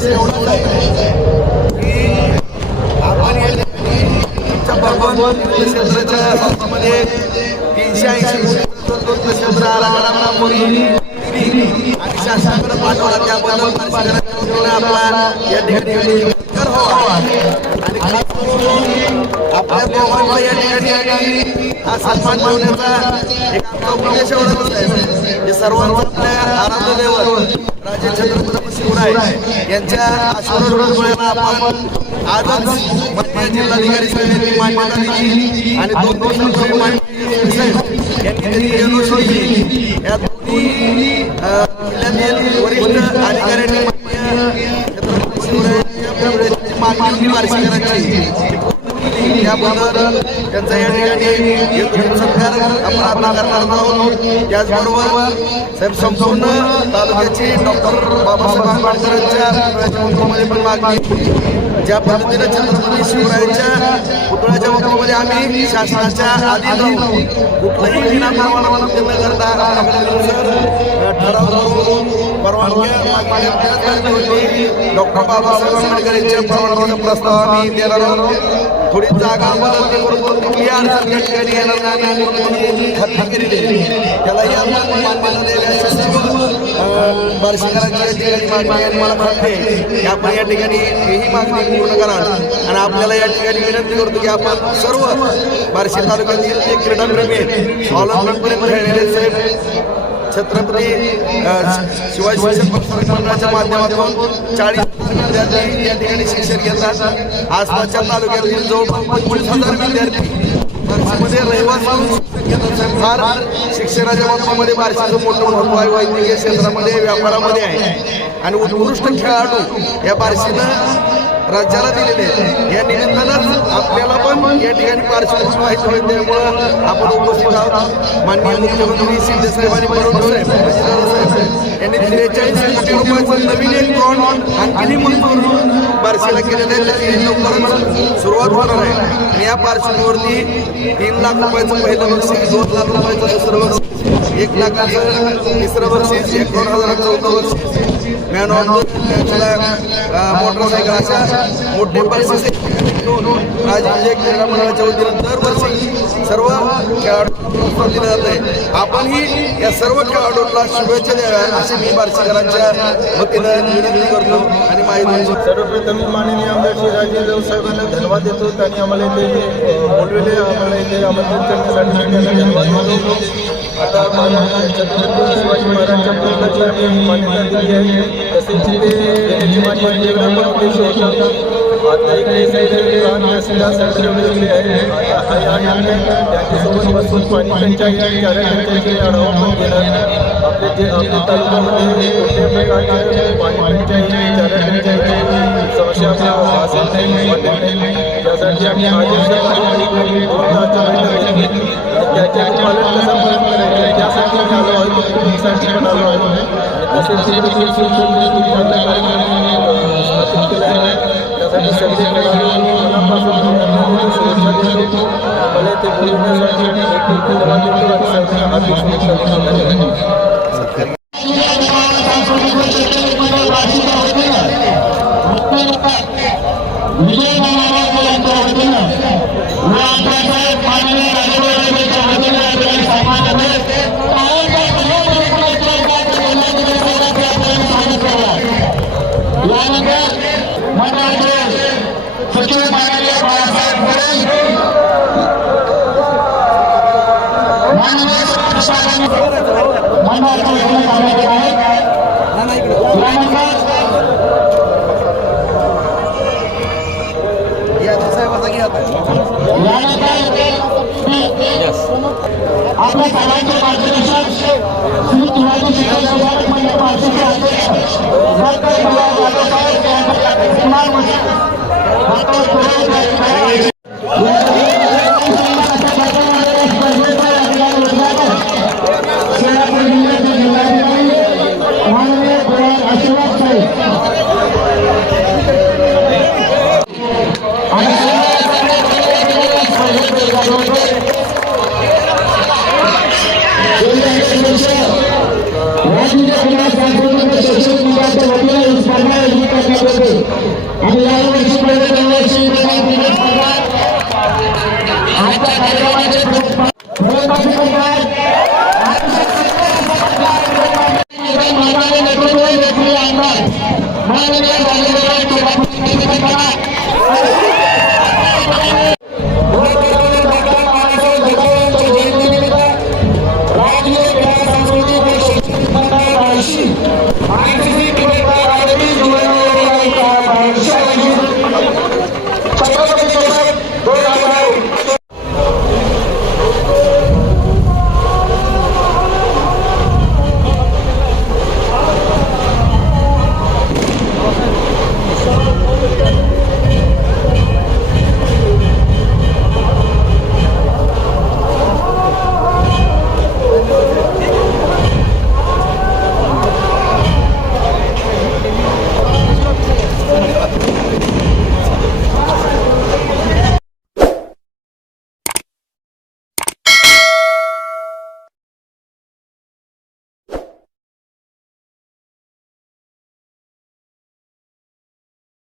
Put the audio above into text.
उद्देश एवढाच आहे की आपण या क्षेत्राच्या संस्थामध्ये 380 क्षेत्र आराखडा आणि शासनाकडे पाठवला त्याबद्दल आपला या ठिकाणी आणि आपल्या दोघांचा या ठिकाणी हा सन्मान ठेवण्याचा एक आपला उद्देश एवढाच आहे की सर्वांचा आपल्या आराध्य दैवत राजे छत्रपती शिवराय यांच्या आशीर्वादामुळे आपण आजच माननीय जिल्हाधिकारी साहेबांनी मान्यता दिली आणि 2 दिवसांपूर्वी माननीय या दोन्ही जिल्ह्यातील वरिष्ठ अधिकाऱ्यांनी छत्रपती शिवरायांच्या मागणी बार्शीकरांची त्याबद्दल त्यांचा या ठिकाणी सत्कार आपण आता करणार आहोत. त्याचबरोबर साहेब संपूर्ण तालुक्याची डॉक्टर बाबासाहेब आंबेडकरांच्या पुतळ्यामध्ये पण मागणी ज्या पद्धतीने छत्रपती शिवरायांच्या पुतळ्याच्या बाबतीमध्ये आम्ही शासनाच्या अधीन राहून कुठलंही विनाप्रमाणात न करता ठराव करून परवानगी डॉक्टर बाबासाहेब आंबेडकर यांच्या प्रमाणाचा प्रस्ताव आम्ही देणार आहोत. थोडी जागा कुठली अडचण या ठिकाणी येणार नाही खात्री केलेली त्यालाही आपण मान्यता देण्याच्या सर्व बार्शीकरांच्या ठिकाणी मागणी आहे. मला वाटते की आपण या ठिकाणी ही मागणी पूर्ण कराल आणि आपल्याला या ठिकाणी विनंती करतो की आपण सर्व बार्शी तालुक्यातील जे क्रीडाप्रेमी ऑलिम्पिकपर्यंत खेळलेले साहेब छत्रपती शिवाजी शिक्षण मंडळाच्या माध्यमातून 40 विद्यार्थी या ठिकाणी शिक्षण घेतात. आसपासच्या तालुक्यातील जवळपास 25,000 विद्यार्थी बार्शीमध्ये रहिवासी फार शिक्षणाच्या बाबतीमध्ये बार्शीचं मोठं महत्व आहे. वैद्यकीय क्षेत्रामध्ये व्यापारामध्ये आहे आणि उत्कृष्ट खेळाडू या बार्शीनं राज्याला दिलेले या निमित्तानंच आपल्याला पण या ठिकाणी बार्शीची माहिती होईल. त्यामुळं आपण उपस्थित आहोत. माननीय मुख्यमंत्री शिंदेसाहेब आणि फडणवीस साहेब यांनी 43 कोटी रुपयाचं नवीन एक ग्राउंड आणखी मंजूर बार्शीला केलेलं आहे. त्याची लवकरच सुरुवात होणार आहे आणि या पार्श्वभूमीवरती 3 लाख रुपयाचं पहिलं बक्षीस, 2 लाख रुपयाचं दुसरं बक्षीस, 1 लाखाचं तिसरं बक्षीस, 1,000 चौथं बक्षीस, मॅन ऑफ मोटरसायकल अशा मोठे बक्षीस राजकीय क्रीडा मंडळाच्या वतीनं दरवर्षी सर्व खेळाडू दिले जाते. आपणही या सर्व खेळाडूंना शुभेच्छा द्याव्या अशी मी बार्शीकरांच्या वतीनं विनंती करतो आणि माहिती सर्वप्रथम माननीय आमदार श्री राजेंद्र साहेबांना धन्यवाद देतो. त्यांनी आम्हाला इथे बोलविले, आम्हाला इथे आमंत्रित करण्यासाठी त्यांना धन्यवाद मानतो. आता छत्रपती शिवाजी महाराजांच्या पुतळ्याची आम्ही मान्यता दिली आहे. तसेच इथे माझी वेगळा पण उद्देश होता. आता इकडे ठेवलेली आहे. त्यांच्यासोबत बसून पाणी टंचाई, चारा टंचाईचे आढावा पण घेणार. आपल्या तालुक्यामध्ये कोणत्या प्रकारचे पाणी टंचाई, चारा टंचाईची समस्या आपल्याला असेल नाही त्यासाठी आम्ही त्याच्या पालन कसं पालन करायचं त्यासाठी आलो आहे. पण आलो आहे. तसेच स्थापित केलं आहे. त्यासाठी सगळे मनापासून शुभेच्छा देतो. मला ते बोलवण्यासाठी धन्यवाद देतो आणि सर्वांना हार्दिक शुभेच्छा देतो. आपल्या सर्वांचे मार्गदर्शन श्री शिवाजी शिक्षण मंडळ बार्शीचे आणि यावर्षी दरवर्षी आजच्या कार्यक्रमाचे नेतृत्व आमदार माननीय